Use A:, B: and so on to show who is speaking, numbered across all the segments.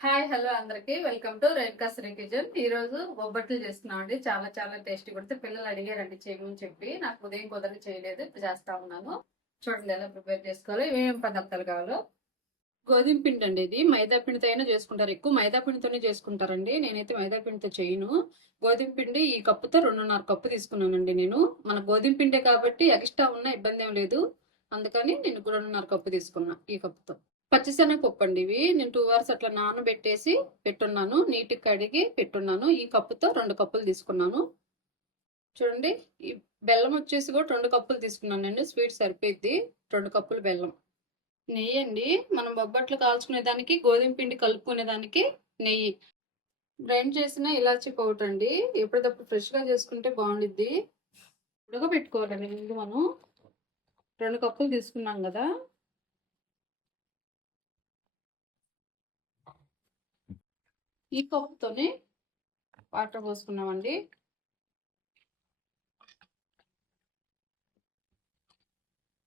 A: Hi hello అందరికి. Welcome to Renuka Sri kitchen. ఈ రోజు బొబ్బట్లు చేస్తున్నాం అండి. చాలా చాలా టేస్టీ కొడితే పిల్లలు అడిగారండి చేయమని చెప్పి. నాకు ఉదయం కుదరక చేయలేదు ఇప్పుడు చేస్తా ఉన్నాను. చూడండి ఎలా ప్రిపేర్ చేసుకోవాలి ఏమేమి పదార్థాలు కావాలో. గోధుమ పిండి అండి ఇది. మైదా పిండితో అయినా చేసుకుంటారు. ఎక్కువ మైదా పిండితోనే చేసుకుంటారండి. నేనైతే మైదా పిండితో చేయను. గోధుమ పిండి ఈ కప్పుతో రెండున్నర కప్పు తీసుకున్నానండి నేను. మన గోధుమ పిండే కాబట్టి ఎక్స్ట్రా ఉన్న ఇబ్బంది ఏం లేదు. అందుకని నేను రెండున్నర కప్పు తీసుకున్నా ఈ కప్పుతో. పచ్చిశనగపప్పు అండి ఇవి. నేను టూ అవర్స్ అట్లా నానబెట్టేసి పెట్టున్నాను. నీటికి కడిగి పెట్టున్నాను. ఈ కప్పుతో రెండు కప్పులు తీసుకున్నాను. చూడండి ఈ బెల్లం వచ్చేసి కూడా రెండు కప్పులు తీసుకున్నానండి స్వీట్ సరిపోయింది రెండు కప్పులు బెల్లం. నెయ్యి అండి. మనం బొబ్బట్లు కాల్చుకునే దానికి గోధుమ పిండి కలుపుకునే దానికి నెయ్యి. గ్రైండ్ చేసిన ఇలాచీ పౌడర్ అండి. ఎప్పటికప్పుడు ఫ్రెష్గా చేసుకుంటే బాగుండిద్ది. ఉడకబెట్టుకోవాలండి ముందు మనం. రెండు కప్పులు తీసుకున్నాం కదా. ఈ కప్పుతోనే వాటర్ పోసుకున్నామండి.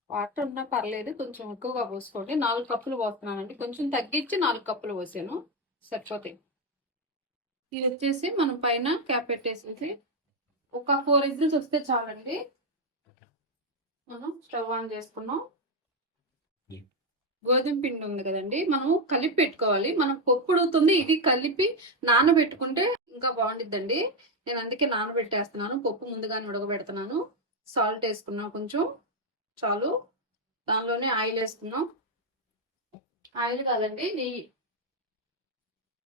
A: వాటర్ ఉన్నా పర్లేదు కొంచెం ఎక్కువగా పోసుకోండి. నాలుగు కప్పులు పోస్తున్నానండి. కొంచెం తగ్గించి నాలుగు కప్పులు పోసాను. సరిపోతాయి. ఇది వచ్చేసి మనం పైన క్యాప్ పెట్టేసేసి ఒక ఫోర్ విజిల్స్ వస్తే చాలండి. మనం స్టవ్ ఆన్ చేసుకున్నాం. గోధుమ పిండి ఉంది కదండి మనం కలిపి పెట్టుకోవాలి. మనం పప్పు ఉడుకుతుంది ఇది కలిపి నానబెట్టుకుంటే ఇంకా బాగుండిద్దండి. నేను అందుకే నానబెట్టేస్తున్నాను పప్పు ముందుగానే ఉడకబెడుతున్నాను. సాల్ట్ వేసుకున్నాం కొంచెం చాలు. దానిలోనే ఆయిల్ వేసుకున్నాం ఆయిల్ కాదండి నెయ్యి.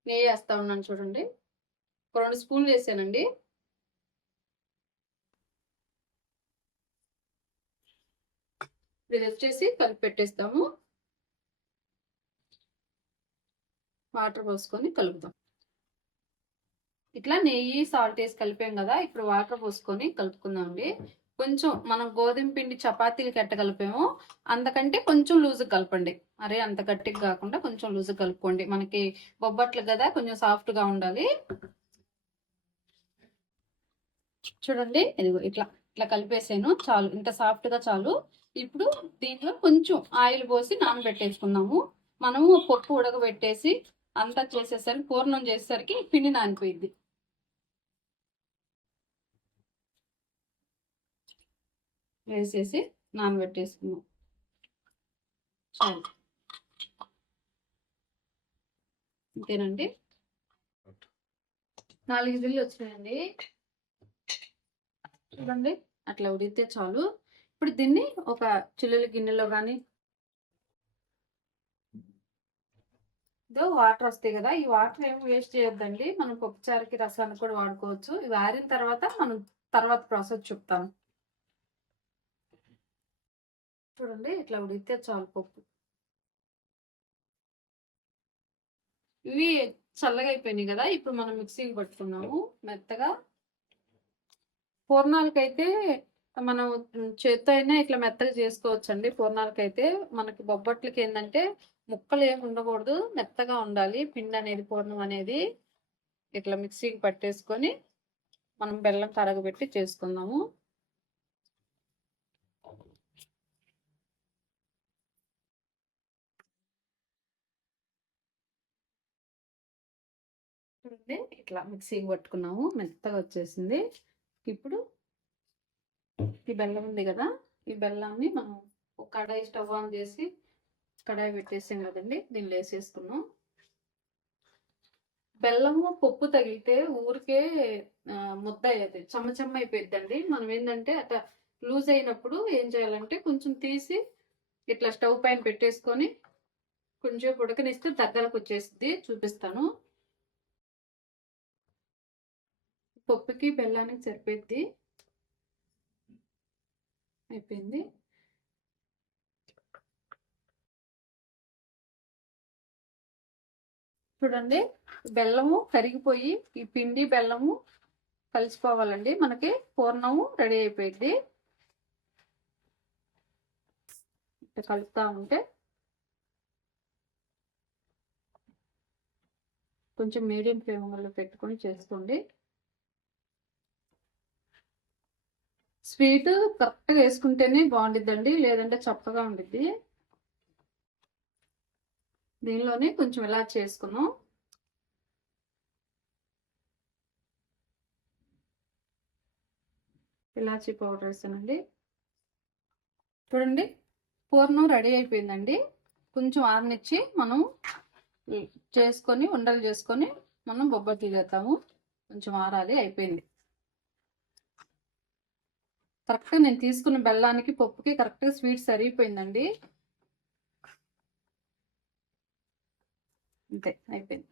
A: నెయ్యి వేస్తా ఉన్నాను చూడండి. ఒక రెండు స్పూన్లు వేసానండి. ఇది వచ్చేసి కలిపి పెట్టేస్తాము. వాటర్ పోసుకొని కలుపుదాం. ఇట్లా నెయ్యి సాల్ట్ వేసి కలిపాం కదా ఇప్పుడు వాటర్ పోసుకొని కలుపుకుందాం అండి. కొంచెం మనం గోధుమ పిండి చపాతీలకి ఎట్ట కలిపాము. అంతకంటే కొంచెం లూజుగా కలపండి. అరే అంత గట్టిగా కాకుండా కొంచెం లూజు కలుపుకోండి. మనకి బొబ్బట్లు కదా కొంచెం సాఫ్ట్గా ఉండాలి. చూడండి ఇదిగో ఇట్లా ఇట్లా కలిపేసాను. చాలు ఇంత సాఫ్ట్గా చాలు. ఇప్పుడు దీంట్లో కొంచెం ఆయిల్ పోసి నానబెట్టేసుకుందాము. మనము పప్పు ఉడకబెట్టేసి అంతా చేసేసరికి పూర్ణం చేసేసరికి పిండి నానిపోయింది వేసేసి నానబెట్టేసుకున్నాం. చాలు. అంతేనండి నాలుగు ఇడ్లీలు వచ్చినాయండి. చూడండి అట్లా ఉడితే చాలు. ఇప్పుడు దీన్ని ఒక చిల్లుల గిన్నెలో కానీ ఇదో వాటర్ వస్తాయి కదా ఈ వాటర్ ఏమి వేస్ట్ చేయొద్దండి. మనం పప్పుచారుకి రసానికి కూడా వాడుకోవచ్చు. ఇవి ఆరిన తర్వాత మనం తర్వాత ప్రాసెస్ చెప్తాం చూడండి ఇట్లా ఉడికితే చాలు పప్పు. ఇవి చల్లగా అయిపోయినాయి కదా ఇప్పుడు మనం మిక్సీకి పట్టుకున్నాము. మెత్తగా. పూర్ణాలకైతే మనం చేత్తో అయినా ఇట్లా మెత్తగా చేసుకోవచ్చు అండి పూర్ణాలకైతే మనకి బొబ్బట్లకి ఏంటంటే ముక్కలు ఏమి ఉండకూడదు మెత్తగా ఉండాలి. పిండి అనేది పూర్ణం అనేది ఇట్లా మిక్సీకి పట్టేసుకొని మనం బెల్లం తరగబెట్టి చేసుకుందాము. ఇట్లా మిక్సీకి పట్టుకున్నాము. మెత్తగా వచ్చేసింది. ఇప్పుడు ఈ బెల్లం ఉంది కదా ఈ బెల్లాన్ని మనం ఒక కడాయి స్టవ్ ఆన్ చేసి కడాయి పెట్టేసాం కదండి దీనిలో వేసేసుకున్నాం బెల్లము పప్పు తగిలితే ఊరికే ముద్ద అయ్యేది చెమ్మ చెమ్మ అయిపోయిద్దండి. మనం ఏంటంటే అట్లా లూజ్ అయినప్పుడు ఏం చేయాలంటే కొంచెం తీసి ఇట్లా స్టవ్ పైన పెట్టేసుకొని కొంచెం ఉడకనిస్తే దగ్గరకు వచ్చేసింది చూపిస్తాను. పప్పుకి బెల్లానికి సరిపోద్ది అయిపోయింది. చూడండి బెల్లము కరిగిపోయి ఈ పిండి బెల్లము కలిసిపోవాలండి. మనకి పూర్ణము రెడీ అయిపోయింది. ఇట్లా కలుపుతా ఉంటే కొంచెం మీడియం ఫ్లేమ్లో పెట్టుకొని చేసుకోండి. స్వీట్ కరెక్ట్గా వేసుకుంటేనే బాగుండిద్దండి లేదంటే చప్పగా ఉండిద్ది. దీనిలోనే కొంచెం ఇలా చేసుకుందాం. ఇలాచి పౌడర్ వేసానండి. చూడండి పూర్ణం రెడీ అయిపోయిందండి. కొంచెం ఆరనిచ్చి మనం చేసుకొని ఉండలు చేసుకొని మనం బొబ్బట్లు చేస్తాము కొంచెం ఆరాలి అయిపోయింది. కరెక్ట్గా నేను తీసుకున్న బెల్లానికి పప్పుకి కరెక్ట్గా స్వీట్ సరిగిపోయిందండి అంతే అయిపోయింది.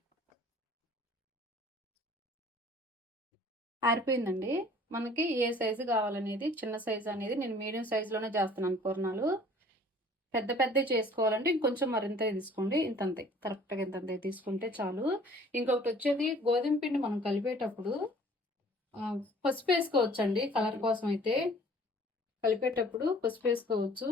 A: ఆరిపోయిందండి. మనకి ఏ సైజు కావాలనేది చిన్న సైజు అనేది నేను మీడియం సైజులోనే చేస్తున్నాను పూర్ణాలు. పెద్ద పెద్ద చేసుకోవాలంటే ఇంకొంచెం మరింత తీసుకోండి ఇంతంతే. కరెక్ట్గా ఇంతంతే తీసుకుంటే చాలు. ఇంకొకటి వచ్చేది గోధుమ పిండి మనం కలిపేటప్పుడు పసుపు వేసుకోవచ్చండి కలర్ కోసం అయితే. కలిపేటప్పుడు పసుపు వేసుకోవచ్చు.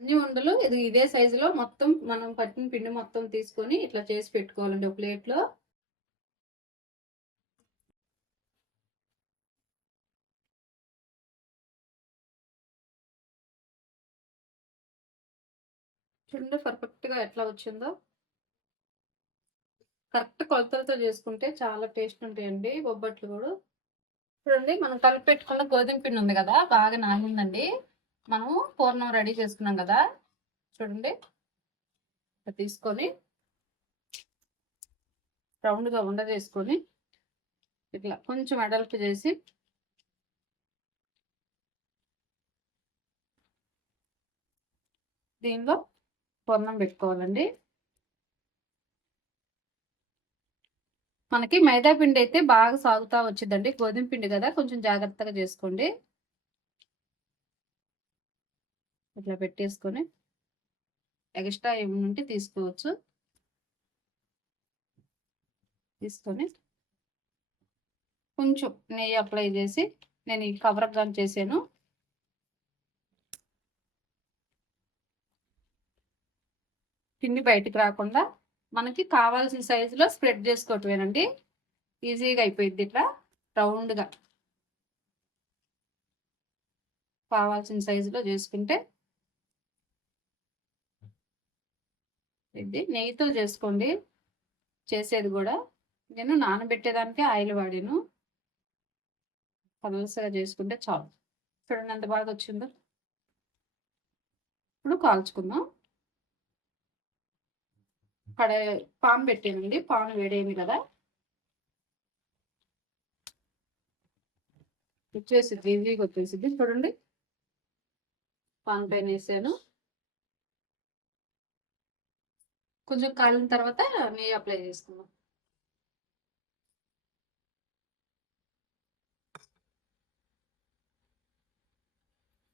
A: అన్ని ఉండలు ఇది ఇదే సైజులో మొత్తం మనం పట్టిన పిండి మొత్తం తీసుకొని ఇట్లా చేసి పెట్టుకోవాలండి ఒక ప్లేట్లో చూడండి పర్ఫెక్ట్గా ఎట్లా వచ్చిందో. కరెక్ట్ కొలతలతో చేసుకుంటే చాలా టేస్ట్ ఉంటాయండి బొబ్బట్లు కూడా. చూడండి మనం కలిపి పెట్టుకున్న గోధుమ పిండి ఉంది కదా బాగా నానిందండి. మనము పూర్ణం రెడీ చేసుకున్నాం కదా. చూడండి. తీసుకొని రౌండ్గా ఉండ చేసుకొని ఇట్లా కొంచెం అడల్ట్ చేసి దీనిలో పూర్ణం పెట్టుకోవాలండి. మనకి మైదా పిండి అయితే బాగా సాగుతా వచ్చిందండి. గోధుమ పిండి కదా కొంచెం జాగ్రత్తగా చేసుకోండి. ఇట్లా పెట్టేసుకొని ఎక్స్ట్రా ఏమైనా ఉంటే తీసుకోవచ్చు. తీసుకొని కొంచెం నెయ్యి అప్లై చేసి నేను ఈ కవర్ గన్ చేశాను. పిండి బయటకు రాకుండా మనకి కావాల్సిన సైజులో స్ప్రెడ్ చేసుకోవటమేనండి. ఈజీగా అయిపోయింది ఇట్లా రౌండ్గా. కావాల్సిన సైజులో చేసుకుంటే ఇది నెయ్యితో చేసుకోండి. చేసేది కూడా నేను నానబెట్టేదానికి ఆయిల్ వాడాను. పలుసగా చేసుకుంటే చాలు. చూడండి ఎంత బాగా వచ్చిందో. ఇప్పుడు కాల్చుకుందాం. కడాయి పాన్ పెట్టానండి పాన్ వేడైంది కదా. వచ్చేసింది ఈజీగా వచ్చేసింది చూడండి. పాన్ పైన వేసాను. కొంచెం కాలిన తర్వాత నెయ్యి అప్లై చేసుకుందాం.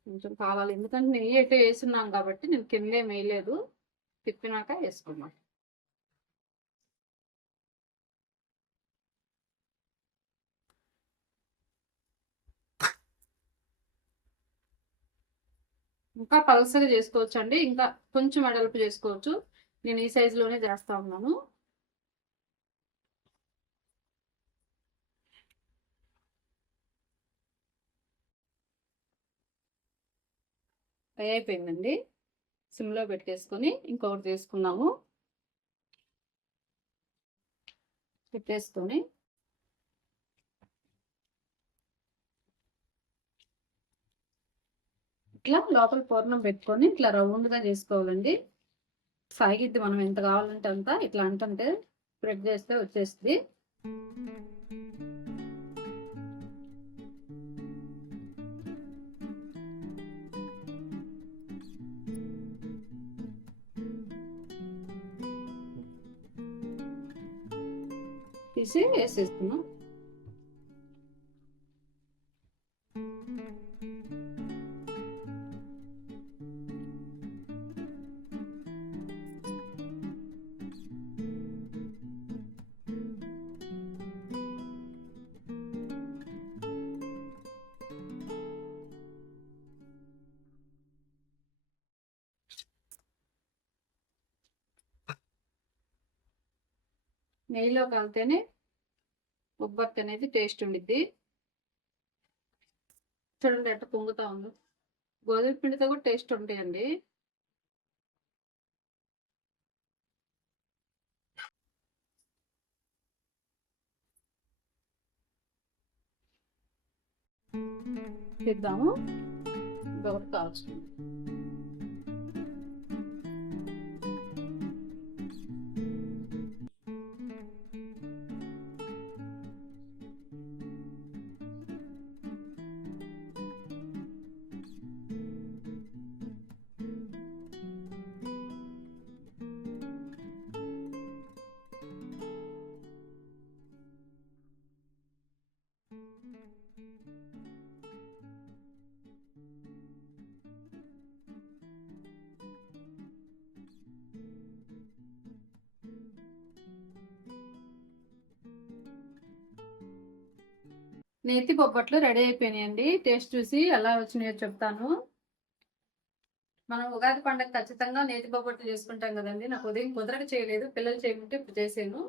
A: కొంచెం కావాలి ఎందుకంటే నెయ్యి అయితే వేసున్నాం కాబట్టి నేను కింద వేయలేదు. తిప్పినాక వేసుకున్నాం ఇంకా పల్సగా చేసుకోవచ్చు అండి ఇంకా కొంచెం వెడల్పు చేసుకోవచ్చు. నేను ఈ సైజులోనే చేస్తా ఉన్నాను. ఫ్రై అయిపోయిందండి. సిమ్లో పెట్టేసుకొని ఇంకొకటి తీసుకున్నాము. పెట్టేసుకొని ఇట్లా లోపల పూర్ణం పెట్టుకొని ఇట్లా రౌండ్గా చేసుకోవాలండి. సాగిద్ది మనం ఎంత కావాలంటే అంత. ఇట్లా అంటుంటే స్ప్రెడ్ చేస్తే వచ్చేస్తుంది. తీసి వేసేస్తున్నాం. నెయ్యిలో కలితేనే ఉబ్బట్టు అనేది టేస్ట్ ఉండిద్ది. చూడండి అట్ట పొంగుతా ఉంది. గోధుమ పిండితో కూడా టేస్ట్ ఉంటాయండి. చేద్దాము. ఇది ఒకటి నేతి బొబ్బట్లు రెడీ అయిపోయినాయండి. టేస్ట్ చూసి ఎలా వచ్చినాయో చెప్తాను. మనం ఉగాది పండుగ ఖచ్చితంగా నేతి బొబ్బట్లు చేసుకుంటాం కదండి. నాకు ఉదయం కుదరక చేయలేదు పిల్లలు చేయమంటే ఇప్పుడు చేసాను.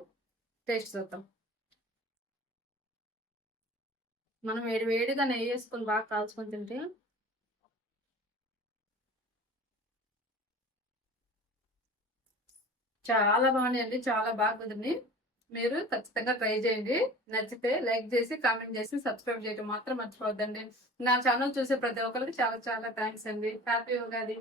A: టేస్ట్ చూద్దాం. మనం వేడి వేడిగా నెయ్యి వేసుకొని బాగా కాల్చుకొని తింటే చాలా బాగున్నాయండి. చాలా బాగుంది మీరు ఖచ్చితంగా ట్రై చేయండి. నచ్చితే లైక్ చేసి కామెంట్ చేసి సబ్స్క్రైబ్ చేయడం మాత్రం మర్చిపోవద్దండి. నా ఛానల్ చూసే ప్రతి ఒక్కరికి చాలా చాలా థ్యాంక్స్ అండి. హ్యాపీ ఉగాది.